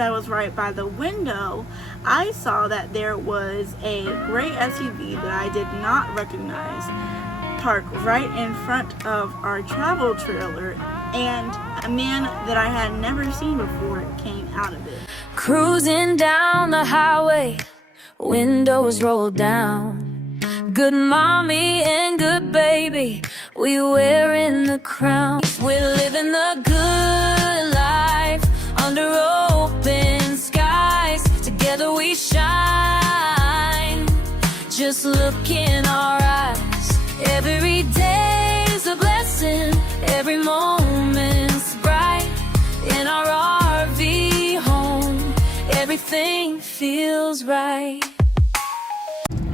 as I was right by the window, I saw that there was a gray SUV that I did not recognize parked right in front of our travel trailer, and a man that I had never seen before came out of it. Cruising down the highway, windows rolled down. Good mommy and good baby, we wearing the crown. We're living the good life under open skies. Together we shine. Just look in our eyes. Every day's a blessing. Every moment's bright. In our RV home, everything feels right.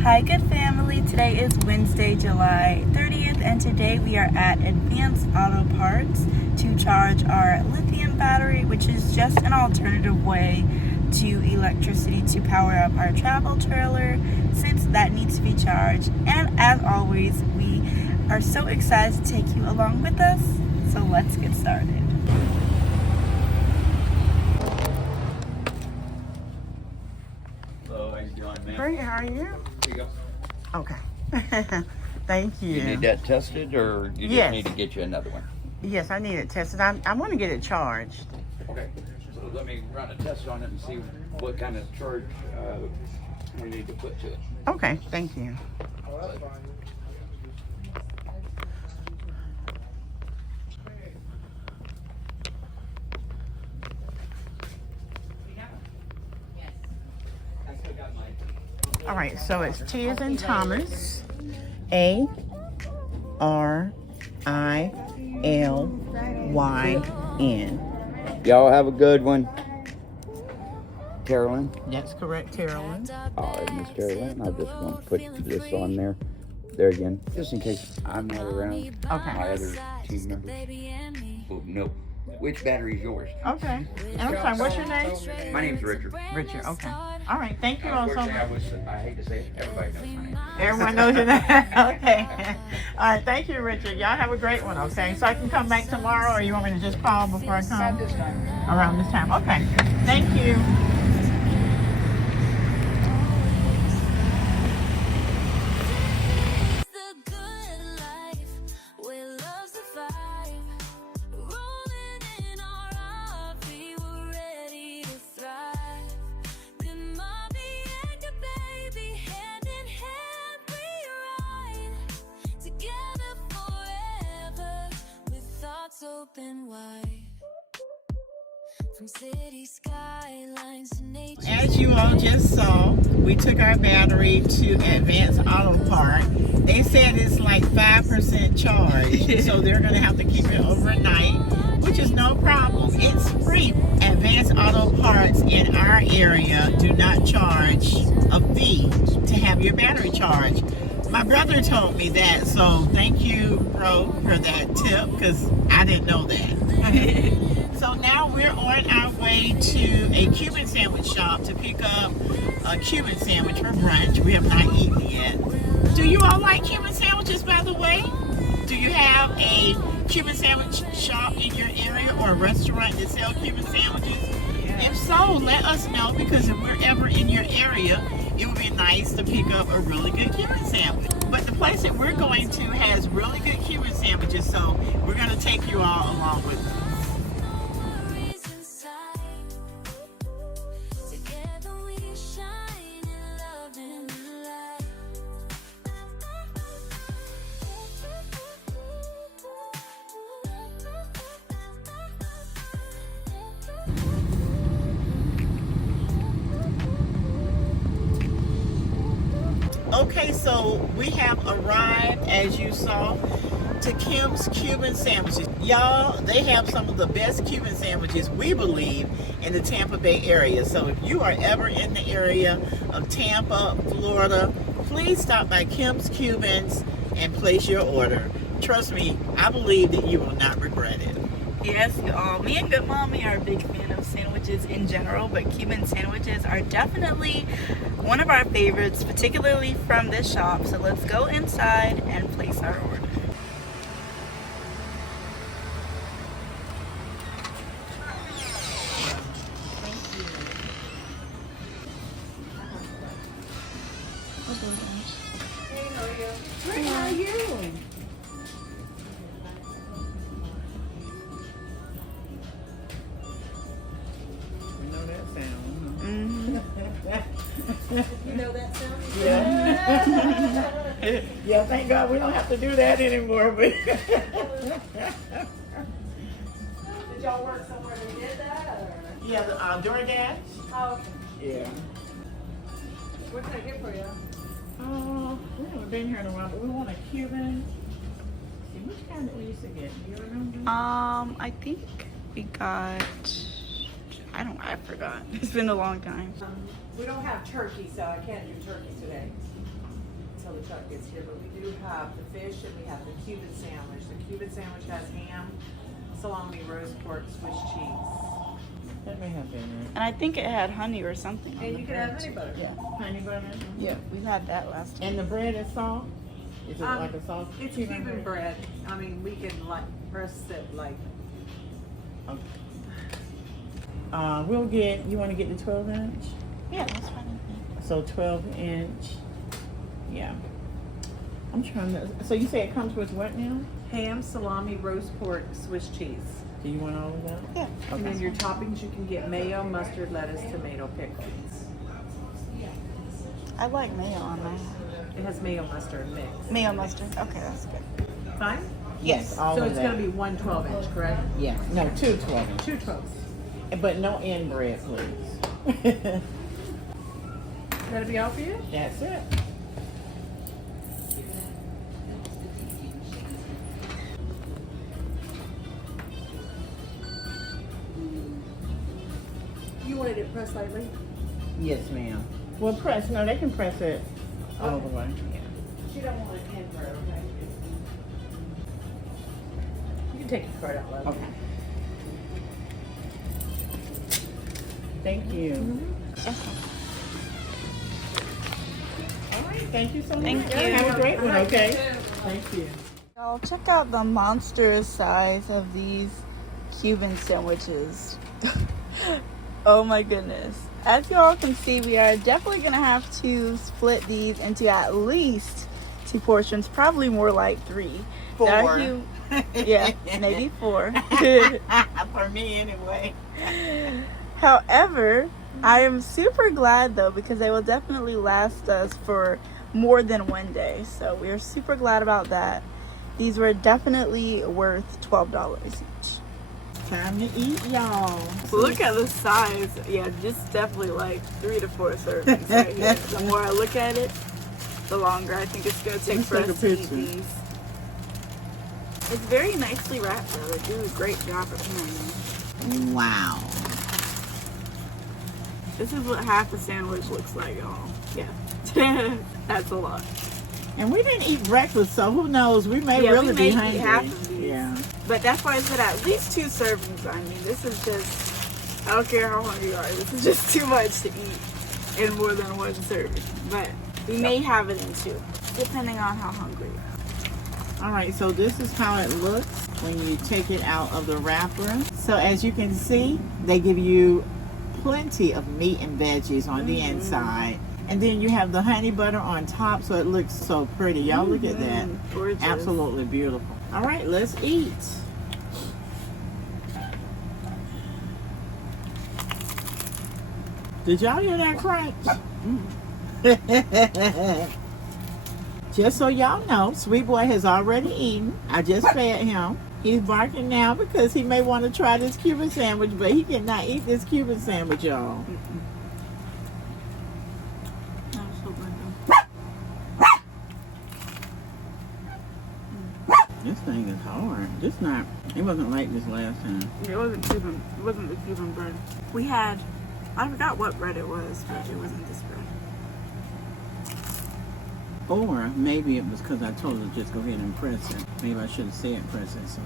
Hi, good family. Today is Wednesday, July 30th, and today we are at Advanced Auto Parts to charge our lithium battery, which is just an alternative way to electricity to power up our travel trailer since that needs to be charged. And as always, we are so excited to take you along with us, so let's get started. Hello, how you doing, man? Great, how are you? Here you go. Okay. Thank you. You need that tested, or you Yes. just need to get you another one? Yes, I need it tested. I want to get it charged. Okay. So let me run a test on it and see what kind of charge we need to put to it. Okay, thank you. All right, so it's T as in Thomas, ARILYN. Y'all have a good one. Carolyn. That's correct, Carolyn. All right, Miss Carolyn. I just want to put this on there. There again, just in case I'm not around. Okay. My other team members. Well, no. Which battery is yours? Okay. And I'm sorry, what's your name? My name's Richard. Richard, okay. All right, thank you all so Unfortunately, much. I hate to say it, everybody knows my name. Everyone knows your name. Okay. All right, thank you, Richard. Y'all have a great one, okay? So I can come back tomorrow, or you want me to just call before I come? About this time. Around this time. Okay. Thank you. Open wide from city skylines to nature. As you all just saw, we took our battery to Advanced Auto Park. They said it's like 5% charge, so they're going to have to keep it overnight, which is no problem. It's free. Advanced Auto Parts in our area do not charge a fee to have your battery charged. My brother told me that, so thank you, bro, for that tip, because I didn't know that. So now we're on our way to a Cuban sandwich shop to pick up a Cuban sandwich for brunch. We have not eaten yet. Do you all like Cuban sandwiches, by the way? Do you have a Cuban sandwich shop in your area or a restaurant that sells Cuban sandwiches? If so, let us know, because if we're ever in your area, it would be nice to pick up a really good Cuban sandwich. But the place that we're going to has really good Cuban sandwiches, so we're going to take you all along with us. Okay, so we have arrived, as you saw, to Kim's Cuban Sandwiches. Y'all, they have some of the best Cuban sandwiches, we believe, in the Tampa Bay area. So if you are ever in the area of Tampa, Florida, please stop by Kim's Cubans and place your order. Trust me, I believe that you will not regret it. Yes, y'all. Me and Goodmommy are a big fan of sandwiches in general, but Cuban sandwiches are definitely one of our favorites, particularly from this shop. So let's go inside and place our order. Thank you. Great, how are you? We know that sound. Mm-hmm. You know that sound? Yeah. Yeah, thank God we don't have to do that anymore. But Did y'all work somewhere that did that? Or? yeah, the DoorDash. Oh, okay. Yeah. What can I get for you? We haven't been here in a while, but we want a Cuban. See, which kind that we used to get? Do you remember? I think we got, I forgot. It's been a long time. We don't have turkey, so I can't do turkey today until the truck gets here. But we do have the fish and we have the Cuban sandwich. The Cuban sandwich has ham, salami, roast pork, Swiss cheese. That may have been it. And I think it had honey or something. on And the you can bread. have honey butter. Yeah. Honey butter. Yeah, we had that last time. And the bread is soft? Is it like a soft? It's Cuban bread. I mean, we can like roast it like. Okay. We'll get, you want to get the 12 inch? Yeah, that's fine. So 12 inch. Yeah. I'm trying to, so you say it comes with what now? Ham, salami, roast pork, Swiss cheese. Do you want all of that? Yeah. And then your toppings, you can get mayo, mustard, lettuce, tomato, pickles. I like mayo on that. It has mayo, mustard mix. Mayo mustard. Okay, that's good. Fine? Yes. All So of it's that. going to be one 12-inch, correct? Yeah. No, 2 12 inch. 2 12s. But no end bread, please. That'll be all for you? That's it. You wanted it pressed lightly? Yes, ma'am. Well, press. No, they can press it all the way. Yeah. You don't want it in bread, okay? You can take your card out loud. Okay. Thank you. All right. Thank you so much. Thank you. Have a great one. Okay. Thank you. Y'all, check out the monstrous size of these Cuban sandwiches. Oh my goodness. As y'all can see, we are definitely gonna have to split these into at least 2 portions, probably more like 3. 4. They're huge. Yeah, maybe 4. For me, anyway. However, I am super glad though, because they will definitely last us for more than one day. So we are super glad about that. These were definitely worth $12 each. Time to eat, y'all. Look at the size. Yeah, just definitely like 3 to 4 servings right here. The more I look at it, the longer I think it's gonna take Let's for take us a to eat picture. these. It's very nicely wrapped though. They do a great job at handling. Wow. This is what half a sandwich looks like, y'all. Yeah. That's a lot. And we didn't eat breakfast, so who knows? We may Yeah, we really may be eat hungry. half of these. Yeah. But that's why I said at least 2 servings. I mean, this is just, I don't care how hungry you are. This is just too much to eat in more than 1 serving. But we may have it in 2, depending on how hungry you are. All right, so this is how it looks when you take it out of the wrapper. So as you can see, they give you plenty of meat and veggies on the inside. And then you have the honey butter on top, so it looks so pretty. Y'all look at that. Gorgeous. Absolutely beautiful. All right, let's eat. Did y'all hear that crunch? Just so y'all know, Sweet Boy has already eaten. I just fed him. He's barking now because he may want to try this Cuban sandwich, but he cannot eat this Cuban sandwich, y'all. This thing is hard. It wasn't like this last time. It wasn't Cuban. It wasn't the Cuban bread. We had, I forgot what bread it was, but it wasn't this bread. Or maybe it was because I told her to just go ahead and press it. Maybe I should have said press it. So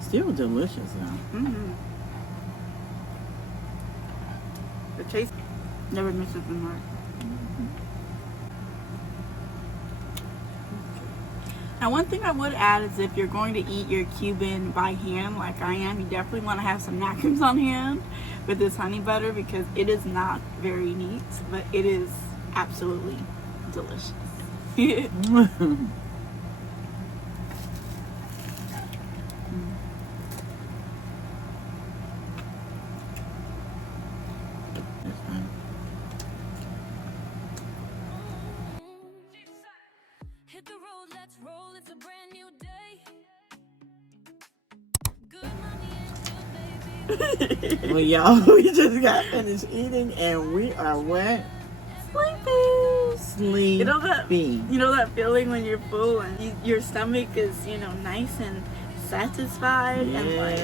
still delicious though. Mm-hmm. The taste never misses the mark. Now, one thing I would add is if you're going to eat your Cuban by hand like I am, you definitely want to have some napkins on hand with this honey butter because it is not very neat, but it is absolutely delicious. Hit the road, let's roll, it's a brand new day. Good mommy and good baby. Well, y'all, we just got finished eating and we are what? Sleepy. You know that feeling when you're full and your stomach is, nice and satisfied, and like,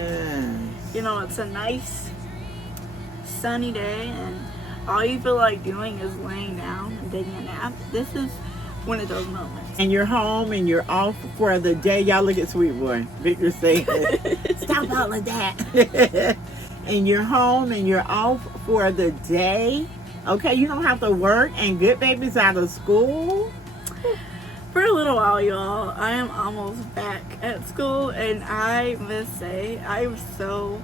it's a nice sunny day and all you feel like doing is laying down and taking a nap. This is one of those moments. And you're home and you're off for the day. Y'all look at sweet boy. Victor saying, stop all of that. And you're home and you're off for the day. Okay, you don't have to work and good baby's out of school. For a little while, y'all, I am almost back at school and I must say, I'm so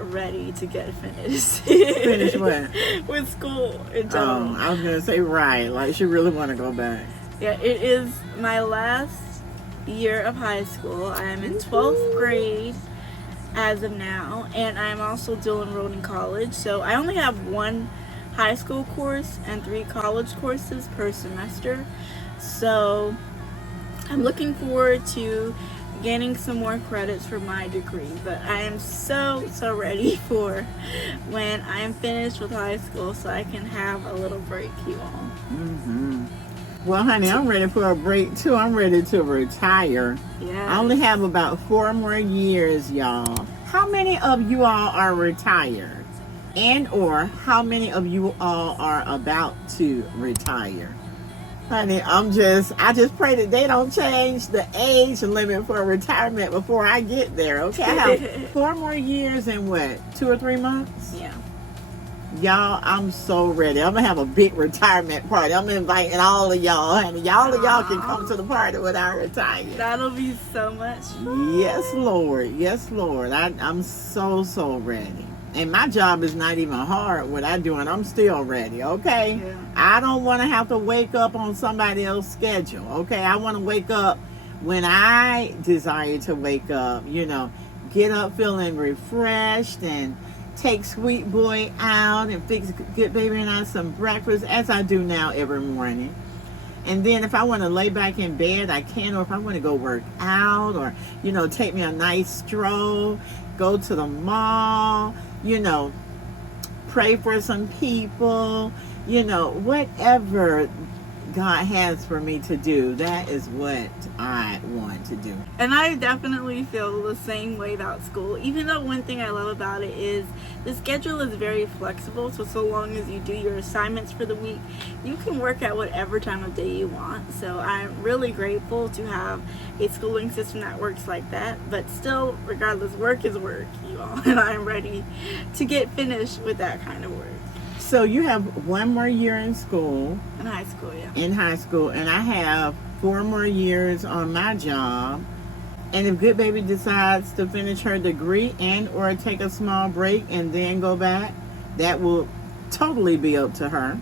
ready to get finished. Finish what? With school. Oh, I was going to say right. Like she really want to go back. Yeah, it is my last year of high school. I am in 12th grade as of now, and I'm also dual enrolled in college. So I only have one high school course and 3 college courses per semester. So I'm looking forward to gaining some more credits for my degree, but I am so ready for when I'm finished with high school so I can have a little break, you all. Well, honey, I'm ready for a break too. I'm ready to retire. Yeah. I only have about 4 more years, y'all. How many of you all are retired? And or how many of you all are about to retire? Honey, I just pray that they don't change the age limit for retirement before I get there, okay? I have 4 more years and what, 2 or 3 months? Yeah. Y'all, I'm so ready. I'm gonna have a big retirement party. I'm inviting all of y'all, honey. All of y'all can come to the party when I retire. That'll be so much fun. Yes, Lord. Yes, Lord. I'm so ready. And my job is not even hard. What I do, and I'm still ready, okay? Yeah. I don't want to have to wake up on somebody else's schedule, okay? I want to wake up when I desire to wake up, get up feeling refreshed and take sweet boy out and fix good baby and I some breakfast, as I do now every morning. And then if I want to lay back in bed, I can, or if I want to go work out or, take me a nice stroll, go to the mall, pray for some people, whatever God has for me to do, that is what I want to do. And I definitely feel the same way about school, even though one thing I love about it is the schedule is very flexible. So long as you do your assignments for the week, you can work at whatever time of day you want. So I'm really grateful to have a schooling system that works like that. But still, regardless, work is work, you all. And I'm ready to get finished with that kind of work. So you have 1 more year in school. In high school, yeah. In high school, and I have 4 more years on my job. And if good baby decides to finish her degree and or take a small break and then go back, that will totally be up to her.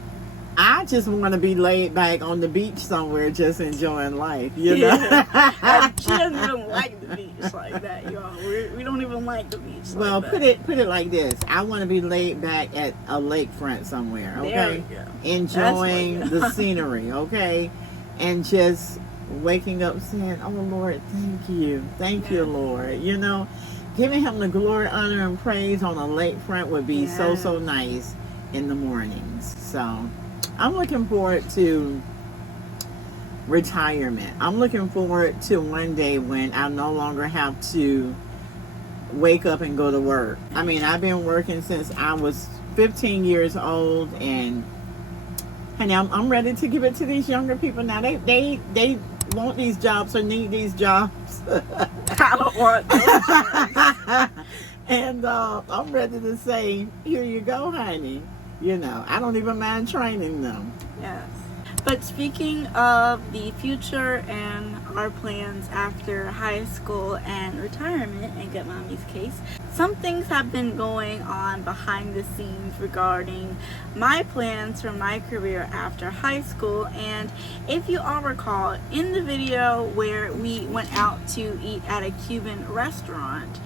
I just want to be laid back on the beach somewhere just enjoying life, She doesn't even like the beach like that, y'all. We don't even like the beach well, like that. put it like this. I want to be laid back at a lakefront somewhere, okay? There we go. Enjoying the scenery, okay? And just waking up saying, oh, Lord, thank you. Thank you, Lord. Giving him the glory, honor, and praise on a lakefront would be so nice in the mornings. So I'm looking forward to retirement. I'm looking forward to one day when I no longer have to wake up and go to work. I mean, I've been working since I was 15 years old, and I'm ready to give it to these younger people now. They want these jobs or need these jobs. I don't want those. And I'm ready to say, here you go, honey. I don't even mind training them. Yes. But speaking of the future and our plans after high school and retirement, in Goodmommy's case, some things have been going on behind the scenes regarding my plans for my career after high school. And if you all recall, in the video where we went out to eat at a Cuban restaurant,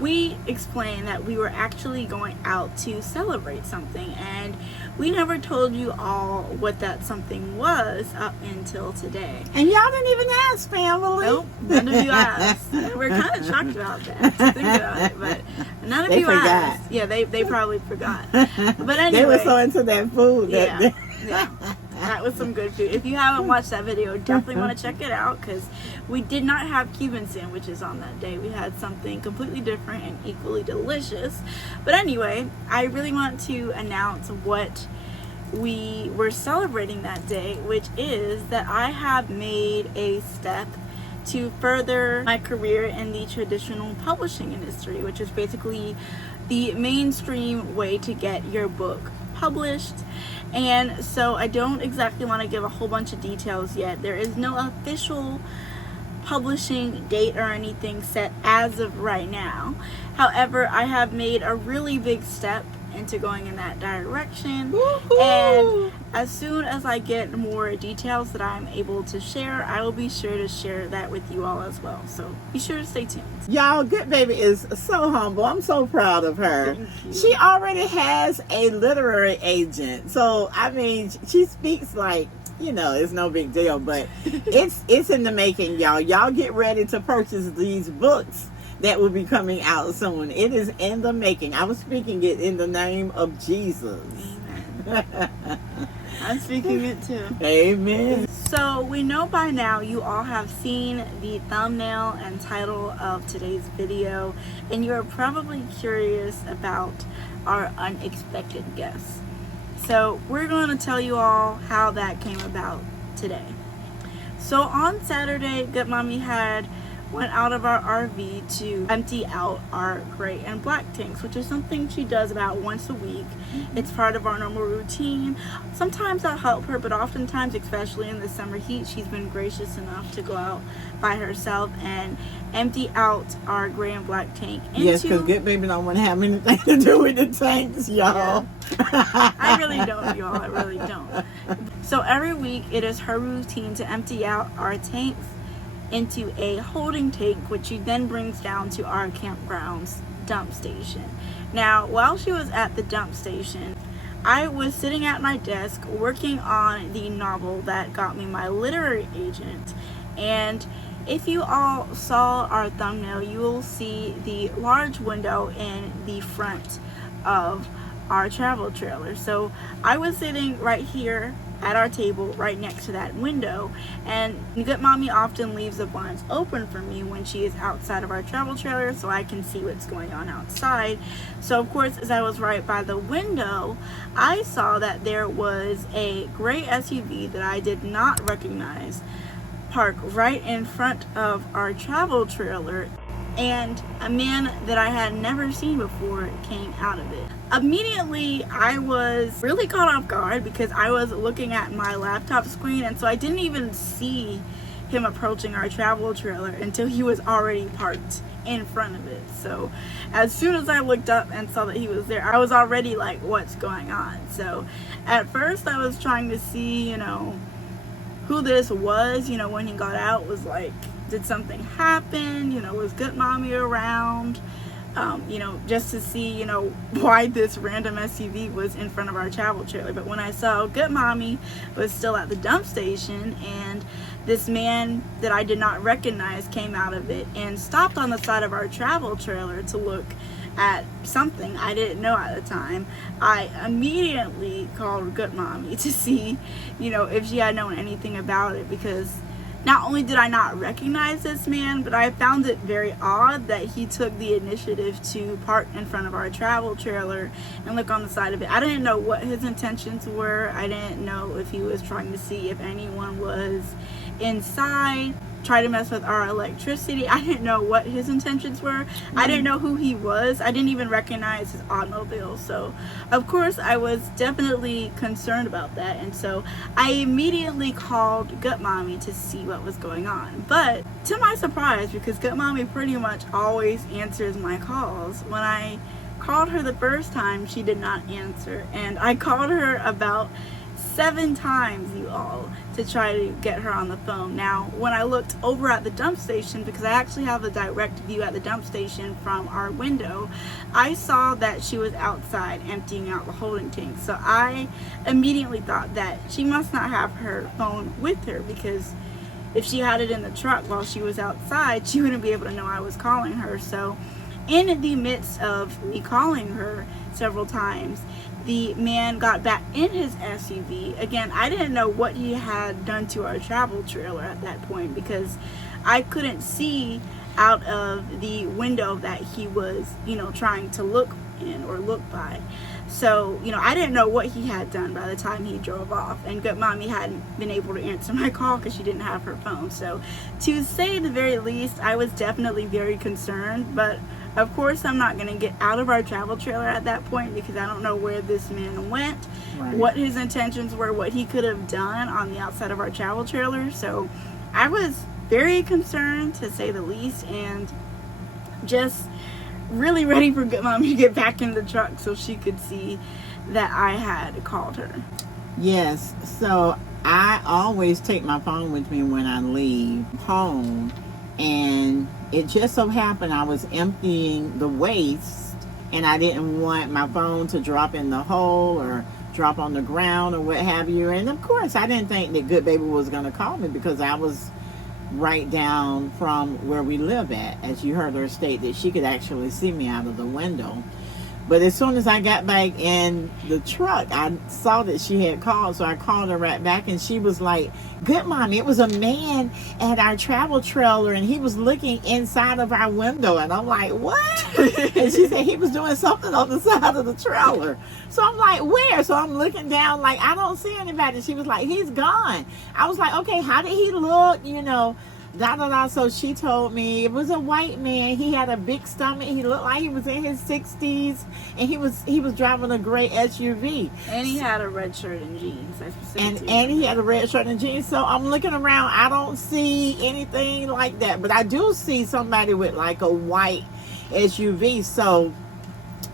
we explained that we were actually going out to celebrate something, and we never told you all what that something was up until today. And y'all didn't even ask, family. Nope, none of you asked. We're kind of shocked about that, to think about it, but none of They you forgot. asked. Yeah, they probably forgot. But anyway, They were so into that food. yeah, yeah, that was some good food. If you haven't watched that video, definitely want to check it out, because we did not have Cuban sandwiches on that day. We had something completely different and equally delicious. But anyway, I really want to announce what we were celebrating that day, which is that I have made a step to further my career in the traditional publishing industry, which is basically the mainstream way to get your book published. And so I don't exactly want to give a whole bunch of details yet. There is no official publishing date or anything set as of right now. However, I have made a really big step into going in that direction. Woo-hoo! And as soon as I get more details that I'm able to share, I will be sure to share that with you all as well. So be sure to stay tuned. Y'all, Goodbaby is so humble. I'm so proud of her. Thank you. She already has a literary agent. So, I mean, she speaks like, you know, it's no big deal, but it's in the making, y'all. Y'all get ready to purchase these books that will be coming out soon. It is in the making. I was speaking it in the name of Jesus. Amen. I'm speaking it too. Amen. So we know by now you all have seen the thumbnail and title of today's video, and you're probably curious about our unexpected guest. So we're going to tell you all how that came about today. So on Saturday, Goodmommy went out of our RV to empty out our gray and black tanks, which is something she does about once a week. It's part of our normal routine. Sometimes I'll help her, but oftentimes, especially in the summer heat, she's been gracious enough to go out by herself and empty out our gray and black tank into... Yes, because Goodbaby don't want to have anything to do with the tanks, y'all. I really don't, y'all. I really don't. So every week, it is her routine to empty out our tanks into a holding tank, which she then brings down to our campground's dump station. Now, while she was at the dump station, I was sitting at my desk working on the novel that got me my literary agent. And if you all saw our thumbnail, you will see the large window in the front of our travel trailer. So I was sitting right here at our table right next to that window, and Goodmommy often leaves the blinds open for me when she is outside of our travel trailer so I can see what's going on outside. So of course, as I was right by the window, I saw that there was a gray SUV that I did not recognize parked right in front of our travel trailer, and a man that I had never seen before came out of it. Immediately, I was really caught off guard because I was looking at my laptop screen, and so I didn't even see him approaching our travel trailer until he was already parked in front of it. So as soon as I looked up and saw that he was there, I was already like, what's going on? So at first I was trying to see, who this was. When he got out, was like, did something happen? Was Goodmommy around? Just to see, why this random SUV was in front of our travel trailer. But when I saw Goodmommy was still at the dump station, and this man that I did not recognize came out of it and stopped on the side of our travel trailer to look at something I didn't know at the time, I immediately called Goodmommy to see, if she had known anything about it, because not only did I not recognize this man, but I found it very odd that he took the initiative to park in front of our travel trailer and look on the side of it. I didn't know what his intentions were. I didn't know if he was trying to see if anyone was inside. try to mess with our electricity. I didn't know what his intentions were. I didn't know who he was. I didn't even recognize his automobile. So of course I was definitely concerned about that, and so I immediately called Goodmommy to see what was going on. But to my surprise, because Goodmommy pretty much always answers my calls, when I called her the first time, she did not answer, and I called her about 7 times, you all, to try to get her on the phone. Now, when I looked over at the dump station, because I actually have a direct view at the dump station from our window, I saw that she was outside emptying out the holding tank. So I immediately thought that she must not have her phone with her, because if she had it in the truck while she was outside, she wouldn't be able to know I was calling her. So in the midst of me calling her several times, the man got back in his SUV. Again, I didn't know what he had done to our travel trailer at that point, because I couldn't see out of the window that he was, trying to look in or look by. So, I didn't know what he had done by the time he drove off, and Goodmommy hadn't been able to answer my call because she didn't have her phone. So, to say the very least, I was definitely very concerned, but of course, I'm not going to get out of our travel trailer at that point, because I don't know where this man went, what his intentions were, what he could have done on the outside of our travel trailer. So I was very concerned, to say the least, and just really ready for Goodmommy to get back in the truck so she could see that I had called her. Yes, so I always take my phone with me when I leave home, and it just so happened I was emptying the waste, and I didn't want my phone to drop in the hole or drop on the ground or what have you. And of course, I didn't think that Goodbaby was going to call me, because I was right down from where we live at. As you heard her state, that she could actually see me out of the window. But as soon as I got back in the truck, I saw that she had called, so I called her right back, and she was like, Goodmommy, it was a man at our travel trailer, and he was looking inside of our window. And I'm like, what? And she said he was doing something on the side of the trailer. So I'm like, where? So I'm looking down, like, I don't see anybody. She was like, he's gone. I was like, okay, how did he look? So she told me it was a white man. He had a big stomach. He looked like he was in his 60s, and he was driving a gray SUV. And he had a red shirt and jeans. And he had a red shirt and jeans. So I'm looking around. I don't see anything like that, but I do see somebody with like a white SUV. So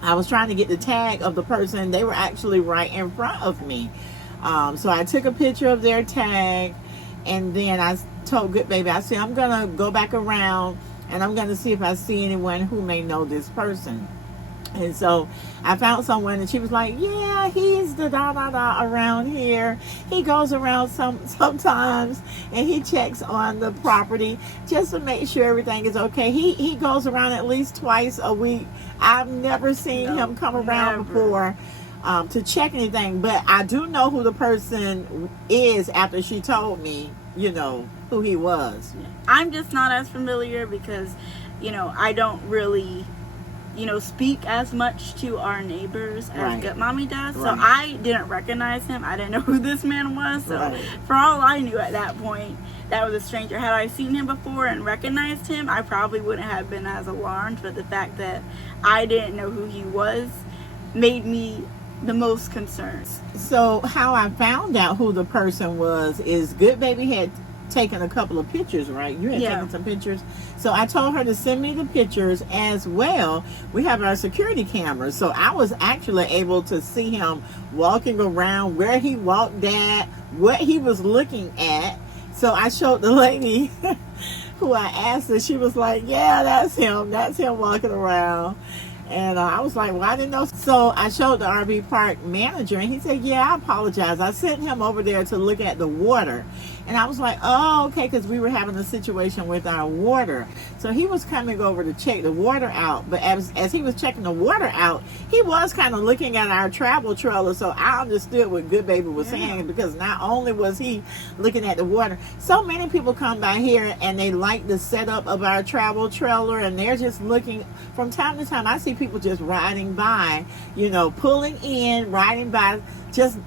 I was trying to get the tag of the person. They were actually right in front of me. So I took a picture of their tag, and then I told Goodbaby, I said, I'm going to go back around, and I'm going to see if I see anyone who may know this person. And so I found someone, and she was like, yeah, he's the da-da-da around here. He goes around sometimes, and he checks on the property just to make sure everything is okay. He goes around at least twice a week. I've never seen him come around before to check anything, but I do know who the person is after she told me, who he was. I'm just not as familiar, because, I don't really, speak as much to our neighbors as Goodmommy does. So I didn't recognize him. I didn't know who this man was. So for all I knew at that point, that was a stranger. Had I seen him before and recognized him, I probably wouldn't have been as alarmed. But the fact that I didn't know who he was made me the most concerned. So how I found out who the person was is Goodbaby had taken a couple of pictures, right? You had taken some pictures. So I told her to send me the pictures as well. We have our security cameras. So I was actually able to see him walking around, where he walked at, what he was looking at. So I showed the lady who I asked her. She was like, yeah, that's him. That's him walking around. And I was like, well, I didn't know. So I showed the RV park manager, and he said, yeah, I apologize. I sent him over there to look at the water. And I was like, oh, okay, because we were having a situation with our water. So he was coming over to check the water out. But as he was checking the water out, he was kind of looking at our travel trailer. So I understood what Goodbaby was saying, because not only was he looking at the water, so many people come by here and they like the setup of our travel trailer, and they're just looking. From time to time, I see people just riding by, pulling in, riding by, just,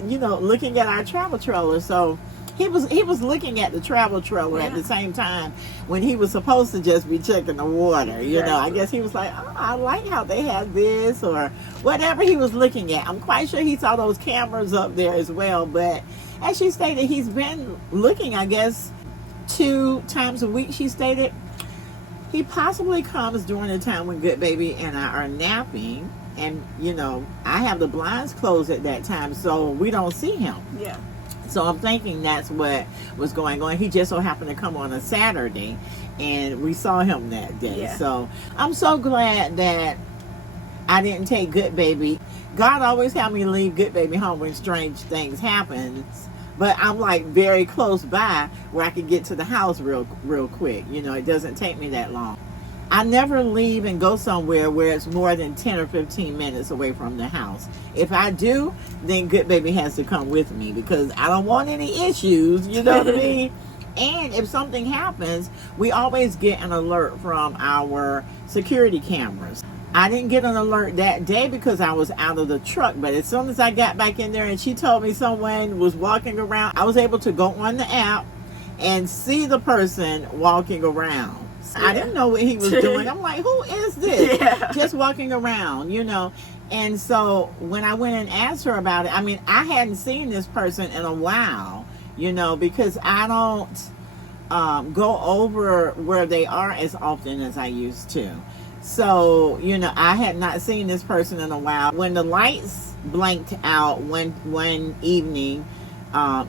looking at our travel trailer. So He was looking at the travel trailer at the same time when he was supposed to just be checking the water. You know, I guess he was like, oh, I like how they have this or whatever he was looking at. I'm quite sure he saw those cameras up there as well. But as she stated, he's been looking, I guess, 2 times a week, she stated. He possibly comes during the time when Goodbaby and I are napping. And, you know, I have the blinds closed at that time, so we don't see him. Yeah. So I'm thinking that's what was going on. He just so happened to come on a Saturday, and we saw him that day. Yeah. So I'm so glad that I didn't take Goodbaby. God always had me leave Goodbaby home when strange things happen. But I'm like very close by where I can get to the house real quick. You know, it doesn't take me that long. I never leave and go somewhere where it's more than 10 or 15 minutes away from the house. If I do, then Goodbaby has to come with me because I don't want any issues, you know what I mean? And if something happens, we always get an alert from our security cameras. I didn't get an alert that day because I was out of the truck, but as soon as I got back in there and she told me someone was walking around, I was able to go on the app and see the person walking around. I didn't know what he was doing. I'm like, who is this? Just walking around, you know. And so when I went and asked her about it, I mean, I hadn't seen this person in a while, you know, because I don't go over where they are as often as I used to. So, you know, I had not seen this person in a while. When the lights blinked out one evening,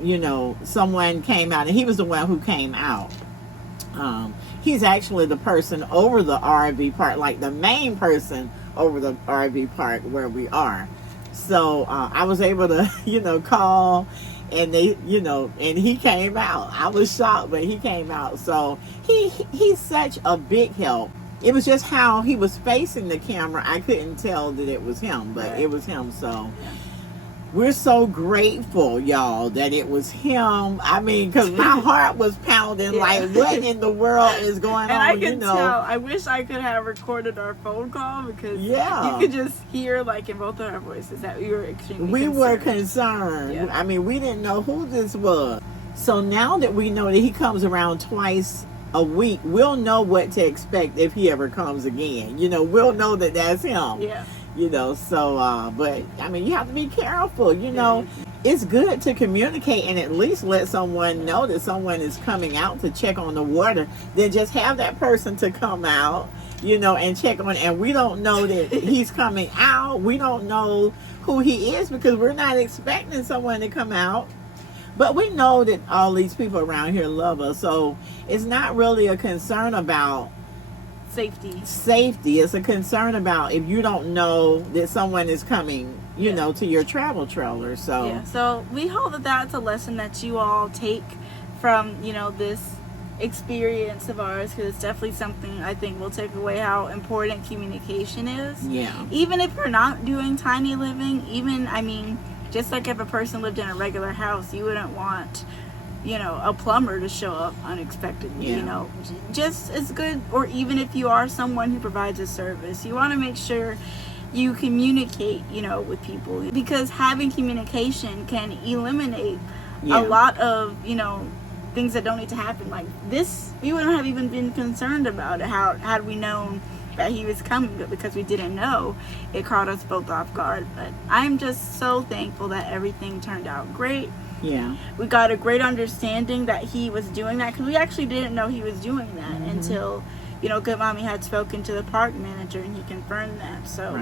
you know, someone came out, and he was the one who came out. He's actually the person over the RV park, like the main person over the RV park where we are. So I was able to, you know, call, and they, you know, and he came out. I was shocked, but he came out. So he's such a big help. It was just how he was facing the camera. I couldn't tell that it was him, but it was him. So we're so grateful, y'all, that it was him. I mean, because my heart was pounding like, what in the world is going on? And I could you know? tell. I wish I could have recorded our phone call because you could just hear, like, in both of our voices that we were extremely concerned. We were concerned. Yeah. I mean, we didn't know who this was. So now that we know that he comes around twice a week, we'll know what to expect if he ever comes again. You know, we'll know that that's him. Yeah. You know, so, but, I mean, you have to be careful, you know. It's good to communicate and at least let someone know that someone is coming out to check on the water. Then just have that person to come out, you know, and check on, and we don't know that he's coming out. We don't know who he is because we're not expecting someone to come out. But we know that all these people around here love us, so it's not really a concern about safety. It's a concern about if you don't know that someone is coming, you know, to your travel trailer. So so we hope that that's a lesson that you all take from, you know, this experience of ours, because it's definitely something I think will take away how important communication is. Even if you're not doing tiny living, even, I mean, just like if a person lived in a regular house, you wouldn't want, you know, a plumber to show up unexpectedly, you know, just as good. Or even if you are someone who provides a service, you want to make sure you communicate, you know, with people, because having communication can eliminate a lot of, you know, things that don't need to happen. Like this, we wouldn't have even been concerned about it had we known that he was coming, but because we didn't know, it caught us both off guard. But I'm just so thankful that everything turned out great. We got a great understanding that he was doing that, because we actually didn't know he was doing that until, you know, Goodmommy had spoken to the park manager and he confirmed that. So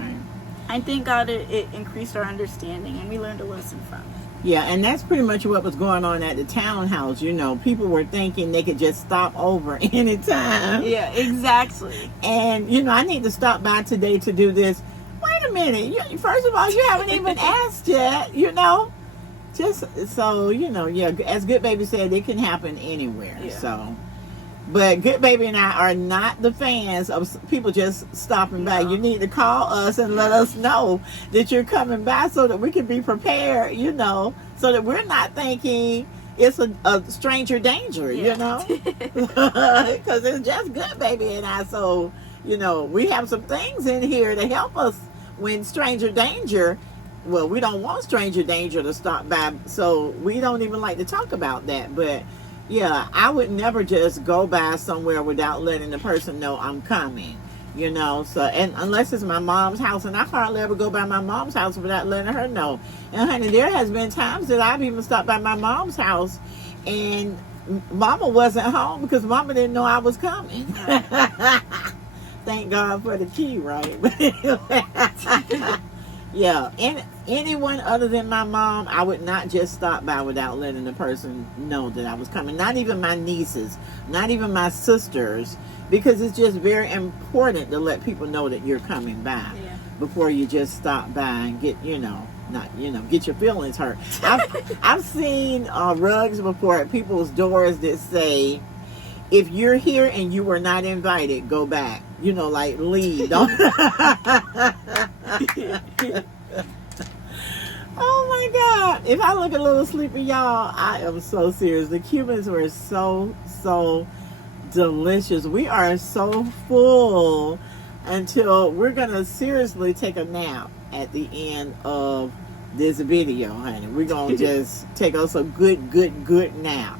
I thank God it increased our understanding and we learned a lesson from it. Yeah, and that's pretty much what was going on at the townhouse. You know, people were thinking they could just stop over anytime. Yeah, exactly. And, you know, I need to stop by today to do this. Wait a minute. First of all, you haven't even asked yet, you know. Just so, you know, as Goodbaby said, it can happen anywhere. So, but Goodbaby and I are not the fans of people just stopping by. You need to call us and let us know that you're coming by so that we can be prepared, you know, so that we're not thinking it's a stranger danger, you know, because it's just Goodbaby and I. So, you know, we have some things in here to help us when stranger danger well, we don't want stranger danger to stop by, so we don't even like to talk about that. But yeah, I would never just go by somewhere without letting the person know I'm coming, you know. So, and unless it's my mom's house, and I hardly ever go by my mom's house without letting her know. And honey, there has been times that I've even stopped by my mom's house and Mama wasn't home because Mama didn't know I was coming. Thank God for the key, right? Yeah, and anyone other than my mom, I would not just stop by without letting the person know that I was coming. Not even my nieces, not even my sisters, because it's just very important to let people know that you're coming by before you just stop by and get, get your feelings hurt. I've seen rugs before at people's doors that say, if you're here and you were not invited, go back. Like leave. Don't. Oh my God. If I look a little sleepy, y'all, I am so serious. The Cubans were so delicious. We are so full until we're going to seriously take a nap at the end of this video, honey. We're going to just take us a good nap.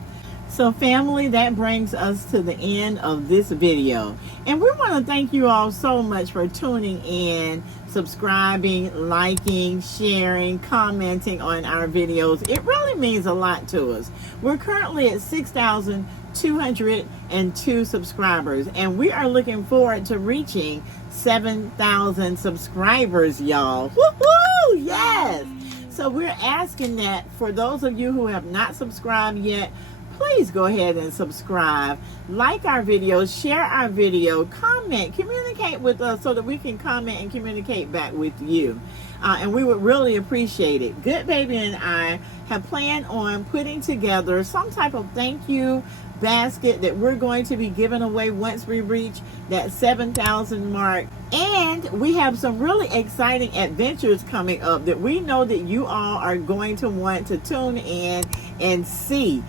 So family, that brings us to the end of this video. And we want to thank you all so much for tuning in, subscribing, liking, sharing, commenting on our videos. It really means a lot to us. We're currently at 6,202 subscribers, and we are looking forward to reaching 7,000 subscribers, y'all. Woohoo! Yes! So we're asking that for those of you who have not subscribed yet, please go ahead and subscribe, like our videos, share our video, comment, communicate with us so that we can comment and communicate back with you. And we would really appreciate it. Goodbaby and I have planned on putting together some type of thank you basket that we're going to be giving away once we reach that 7,000 mark. And we have some really exciting adventures coming up that we know that you all are going to want to tune in and see.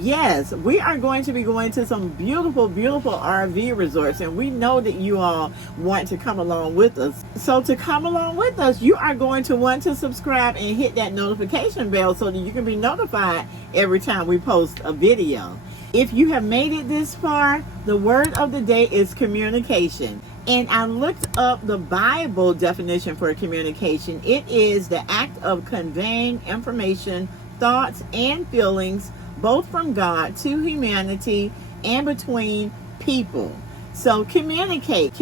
Yes, we are going to be going to some beautiful RV resorts, and we know that you all want to come along with us. So to come along with us, you are going to want to subscribe and hit that notification bell so that you can be notified every time we post a video. If you have made it this far, the word of the day is communication. And I looked up the Bible definition for communication. It is the act of conveying information, thoughts, and feelings both from God to humanity and between people. So communicate,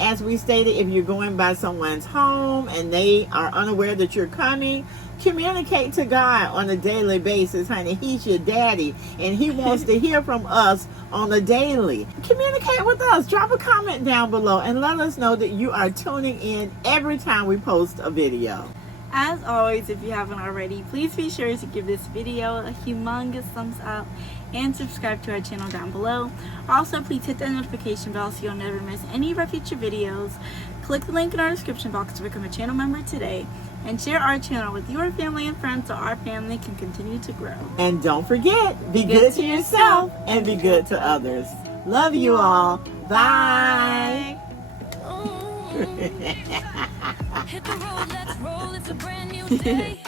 as we stated, if you're going by someone's home and they are unaware that you're coming, communicate to God on a daily basis, honey. He's your daddy and he wants to hear from us on a daily. Communicate with us. Drop a comment down below and let us know that you are tuning in every time we post a video. As always, if you haven't already, please be sure to give this video a humongous thumbs up and subscribe to our channel down below. Also, please hit that notification bell so you'll never miss any of our future videos. Click the link in our description box to become a channel member today, and share our channel with your family and friends so our family can continue to grow. And don't forget, be good to yourself and be good to others. Love you all. Bye. Hit the road, let's roll, it's a brand new day.